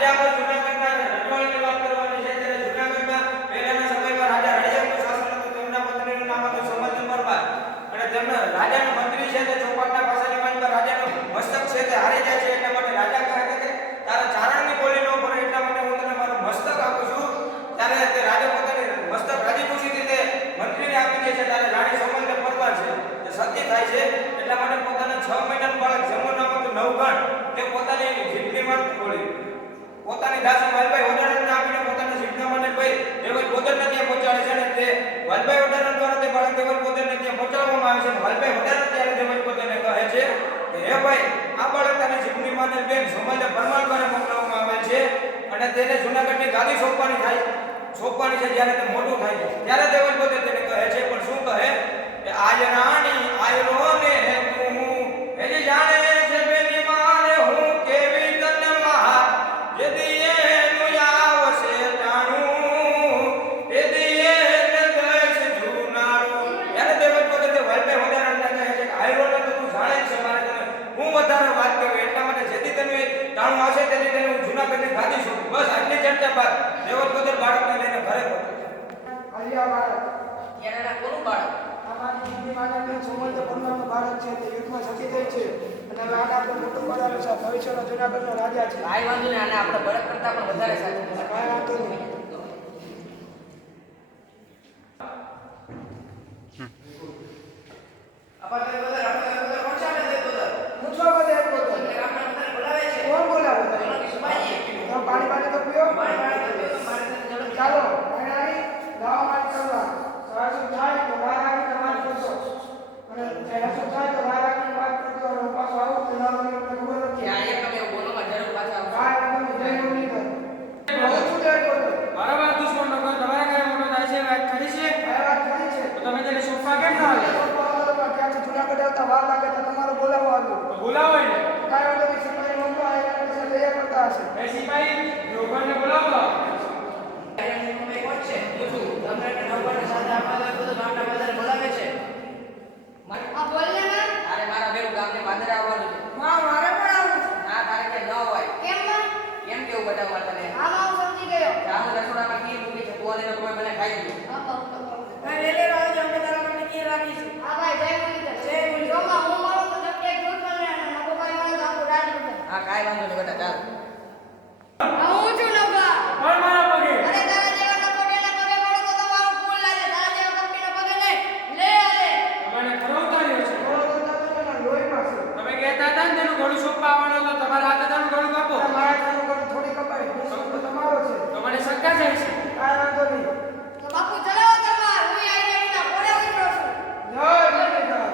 આજે આપણે જૂનાગઢના રજવાડાની વાત કરવાની છે. ત્યારે જૂનાગઢમાં પહેલાના સમયમાં રાજા રણજિતનું શાસન હતું. તેમના પત્નીનું નામ હતું સમંત પરમાર અને તેમના રાજાનો મંત્રી છે તે ચોપાટના પાસેની માંડ પર રાજાનું મસ્તક છે તે હારી જાય છે. એટલા માટે રાજા કહે કે તારા ચારણની બોલી ન પડે એટલા માટે હું તને મારું મસ્તક આપું છું. ત્યારે તે રાજા પોતાની મસ્તક રાજી ખુશીથી તે મંત્રીને આપી દે છે. ત્યારે રાણી સમંત પરમાર છે તે સતી થાય છે. એટલા માટે પોતાના 6 મહિનાનું બાળક જમો નામ હતું નવગણ તે પોતાની જીભનીમાં બોલી પોતાની દાસી વાલભાઈ ઓડારાને આપીને પોતાના જીભનામાને ભાઈ દેવલ પોદરને ત્યાં પહોંચાડે છે. અને તે વાલભાઈ ઓડારા દ્વારા તે બાળક દેવલ પોદરને ત્યાં પહોંચાડવામાં આવે છે. વાલભાઈ ઓડારા ત્યારે દેવલ પોદરને કહે છે કે હે ભાઈ આ બાળક તને જીભનીમાને બેન સમંત પરમાર દ્વારા મોકલવામાં આવે છે અને તેને જૂનાગઢની ગાદી સોંપવાની છે. જ્યારે તે મોટું થાય છે ત્યારે દેવલ પોદર તેને કહે છે પણ શું કહે કે આજ રાણી આયરો ને તું એની જાણે છે બેની માને હું કેવી તને મહા જેદી એનું આવશે ટાણું તેદી એને દઈશ જૂનારું. ત્યારે દેવલ પોદર તે વાલભાઈ વધારાને કહે છે કે આયરો ને તો તું જાણે છે મારે તને હું વધારે વાત કરું એટલા માટે જેદી તને ટાણું આવશે તેદી તને હું જૂનાગઢની ગાદી સોંપું. બસ આટલી ચર્ચા બાદ દેવલ પોદર બાળકને લઈને ઘરે પહોંચે. અલિયા બાળક કેનેડા કોનું બાળક? અમારી દીકરી માને બેન સમંત પરમારનું બાળક છે તે યુદ્ધમાં સતી થઈ છે અને હવે આને આપણે મોટું કરવાનું છે. ભવિષ્યનો જૂનાગઢનો રાજા છે. કાંઈ વાંધો નહીં, આને આપણે બળદ કરતા પણ વધારે સાચું છે. કાંઈ વાંધો નહીં. આપણે બધા આપણે પહોંચાડે દે બધા. પૂછવા બધે એક બોલો. આપણે બધા બોલાવે છે. કોણ બોલાવે? સુભાઈ. તો પાણી તો પીઓ. મારે તો મારે ઝડપ ચાલો પાણી લાવો મારી કરવા. સાસુ થાય તો વાર રાખીને વાત કરજો અને સાસુ થાય તો વાર રાખીને વાત કરજો અને પાછો આવું તો ના મને ખબર કે નથી. આ એક તમે બોલો માં જરૂર પાછા આવશે. કાંઈ વાંધો નહીં. જય મુરલીધર. હવે શું જાય બોલો? બરાબર દુશ્મન લોકો તમારા ઘરે મોટો થાય છે વાત કરી છે આ વાત કરી છે. તો તમે તેને સોંપવા કેમ ના આવ્યા? ત્યાંથી જૂનાગઢ આવતા વાર લાગે તો તમારો બોલાવવા આવ્યો. તો બોલાવો એને. કાંઈ વાંધો નહીં. સિપાહી મોકલો આવ્યા પછી તૈયાર કરતા હશે. એ સિપાહી યોગણને બોલાવો. આયરન મેં કોણ છે? હું છું. તમને નવગણને સાથે આપવા બધું ગામના બધાને બોલાવે છે. આ બોલ ને ના તારે મારા ભેગું ગામને બાંધરા આવવાનું છે. માં મારે પણ આવું છે. ના તારે કે ન હોય. કેમ માં કેમ કેવું બતાવવા તને? હા હું સમજી ગયો. જામ રસોડામાં ખીર મૂકી છે. તું અને કોઈ મને ખાઈ લીધું. હા બહુ ભાઈ વેલે રાવ જો અમે તારા માટે ખીર રાખી છે. હા ભાઈ જય મુરલીધર. જય મુરલીધર. જો માં હું મારો તો જપ્તે દૂધ બને અને નકો ભાઈ મારો તો આખું રાજ ઉઠે. હા કાઈ વાંધો નહીં બેટા ચાલ. હું છું નવગા. કોણ મારા પગે? અરે તારા જેવા નકોડિયાના પગે પડો તો તમારું ફૂલ લાગે. તારા જેવા કંપનીના પગે નહીં. લે આલે. તમને ખરો ઉતાર્યો છે. થોડો તો તમે લોહીમાં છે. તમે કહેતા હતા ને તેનું ગળું સોંપવા આવવાનું તો તમારા હાથે તેનું ગળું કાપો. મારા ઘરનું ઘર થોડી કપાઈ. દુશ્મન તો તમારો છે. તો મને શંકા જાય છે. કાંઈ વાંધો નહીં. તો બાપુ ચલાવો તમાર. હું આઈ આઈના કોડે ઉતરો છું. જય મુરલીધર.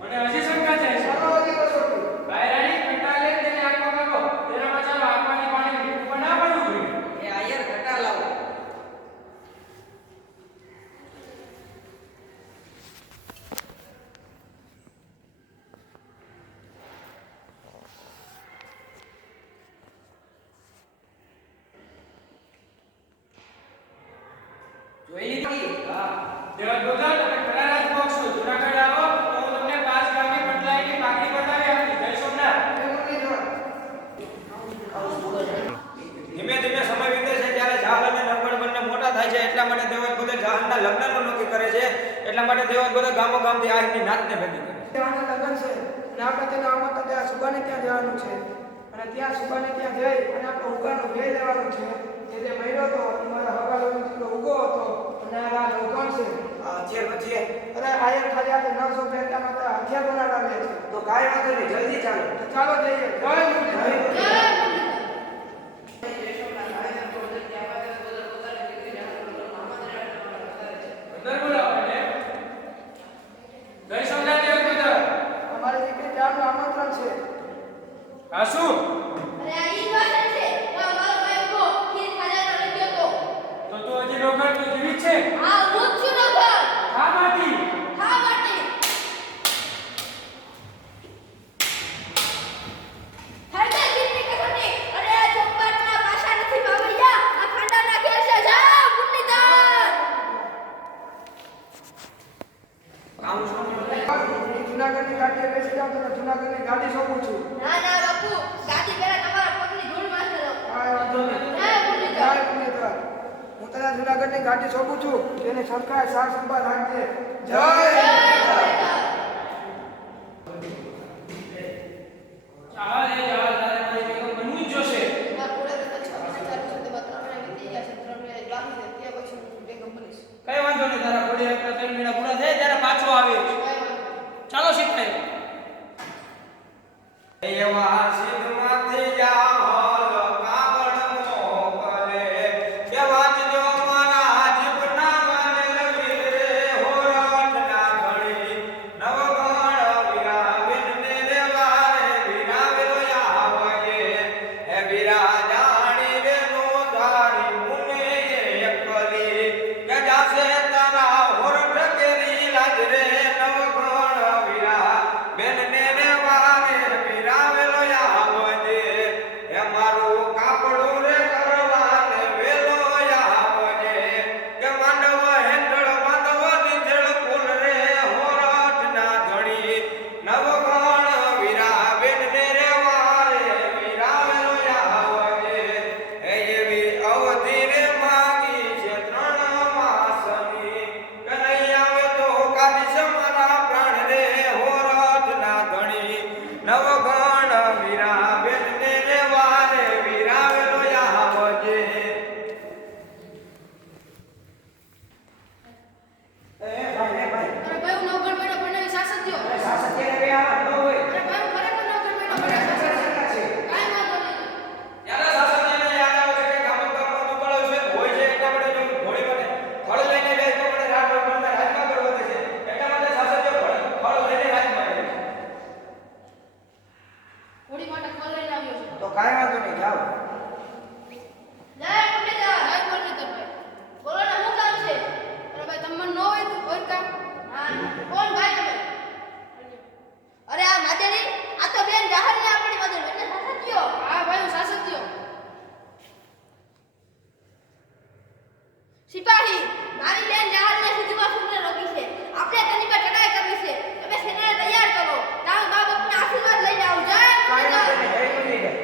મને હજી શંકા જાય છે. ચાલો હજી તો છોટું. ભાઈ રાણી કંટાળ લે તેને આંખો કાપો. તેનામાં ચાલો આંખમાંથી પાણી ઉપર ના પડવું જોઈએ. એ આયર ઘટા લાવો. જોઈ લીધી? હા. દેવલ બોધા તમે ખરા રાજ પહોંચશો. જૂનાગઢ આવો તો હું તમને 5 ગામની પટલાઈની પાઘડી બતાવી આપીશ. જય સોમનાથ. જય મુરલીધર. ધીમે ધીમે સમય વીતે છે ત્યારે જાહલ અને નવગણ બંને મોટા થાય છે. એટલા માટે દેવલ બોધા જાહલના લગ્નનું નક્કી કરે છે. એટલા માટે દેવલ બોધા ગામો ગામથી આજની નાતને ભેગી કરે છે. ત્યાંના લગ્ન છે અને આપણે તેને આમંત્રણ ત્યાં સુબાને ત્યાં જવાનું છે અને ત્યાં સુબાને ત્યાં જઈ અને આપણે ઉગાનો વેલ લેવાનું છે. જે મહિનો તો મારા હગાલો દીકરો ઉગો હતો અને આ નવગણ છે. જે પછી અરે આયર ખાલી આપણે 900 પેટામાં તો હથિયાર બનાવડાવ્યા છે. તો કાંઈ વાંધો નહીં, જલ્દી ચાલો. તો ચાલો જઈએ. જય મુરલીધર. જય મુરલીધર. અંદર બોલાવો એને. જય સોમનાથ દેવલ બોધા. અમારી દીકરી ત્યાંનું આમંત્રણ છે. હા શું? અરે આ ઈ વાત છે. મારો ભાઈ ઉભો ખીર ખાજાનો લખ્યો તો. તો તું હજી નવગણ તું જીવિત છે? આ હું જ છું નવગા. હા માટી. હા માટી. થાય તો ખીર જુનાગઢની ઘાટી સોંપું છું તેને સરકાર સાર સંભાળ રાખજે. જય ચાલ એ ચાલ તારે મારી બેગમ બનવું જ જોશે. કઈ વાંધો નહીં, તારા ઘોડે એકલા 3 મહિના પૂરા થાય ત્યારે પાછો આવીશ. ચાલો શીખાય. એવા સિદ્ધમાંથી જાહલ કાગળ મોકલે કે વાંચજો મારા જીભના મને લગી રે હોરઠના ઘડી નવગણ વિરાવિન ને રેવારે વિરાવેલો આવજે હે વિરાજાણી રે નો ધારી મુને એકલી કે જાસે તારા હોરઠ કેરી લાજ રે નવગણ વિરા બેન ને રેવારે વિરાવેલો આવજે હે મારું કાપડું રે કરવાને વેલો આવજે કે માંડવ હેઠળ માંડવ દીધેળ ફૂલ રે હોરઠના ધણી નવગણ વિરાવેન ને રેવારે વિરાવેલો આવજે હે એવી અવધિ રે માગી છે 3 માસની કે નહીં આવે તો કાઢીશ મારા પ્રાણ રે હોરઠના ધણી નવગણ વિરાવેન ને રેવારે વિરાવેલો આવજે. અરે ભાઈ હું નવગણ મહિનો બનાવી શાસન થયો. અરે સાસત્યને બે આવા ન હોય. ભાઈ હું ખરેખર નવગણ મહિનો બનાવી શાસન થયો. છે કાંઈ વાંધો નહીં. યાર સાસરિયાને યાદ આવે છે કે ગામમાં દુકાળો છે હોય છે એટલા માટે જો ઘોડી મને ફળ લઈને જાય તો મને રાત પડતા રાજમાં કરવા દે છે એટલા માટે સાસરિયો ફળ લઈને રાજમાં જાય છે. થોડી માટે કોલ લઈને આવ્યો છું. તો કાંઈ વાંધો નહીં, જાઓ. જય મુરલીધર. જય મુરલીધર ભાઈ. બોલો ને શું કામ છે? અરે ભાઈ તમને ન હોય તો કોઈ કામ? હા. કોણ ભાઈ તમે? અરે આ માદેરી આ તો બેન જાહરની આપણી માદેરી એટલે શાસન થયો. હા ભાઈ હું શાસન થયો. સિપાહી મારી બેન જાહરને સીધીમાં સુમને રોકી છે. આપણે તેની પર ચડાઈ કરવી છે. તમે સેનાને તૈયાર કરો. તાવ મા બાપના આશીર્વાદ લઈને આવો. જય કાંઈ વાંધો મુરલીધર. નહીં, જય મુરલીધર.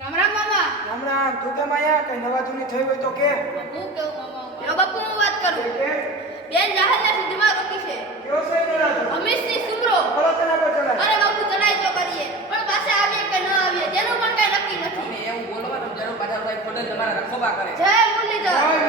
રામ રામ મામા. રામ રામ. તું કેમ આયા? કઈ નવા જૂની થઈ હોય તો કે હું કેવું મામા? યો બાપુની વાત કરું. કે બેન જાહરને સીધીમાં રોકી છે. કયો છે એનો રાજો? હમીશની સુમરો. બોલો તેના પર ચડાય. અરે બાપુ ચડાઈ તો કરીએ પણ પાસે આવીએ કે ન આવીએ તેનું પણ કઈ નક્કી નથી. તમે એવું બોલવાનું જરૂર પાછા ભાઈ ખોડે તમારા રખોબા કરે. જય મુરલીધર. જય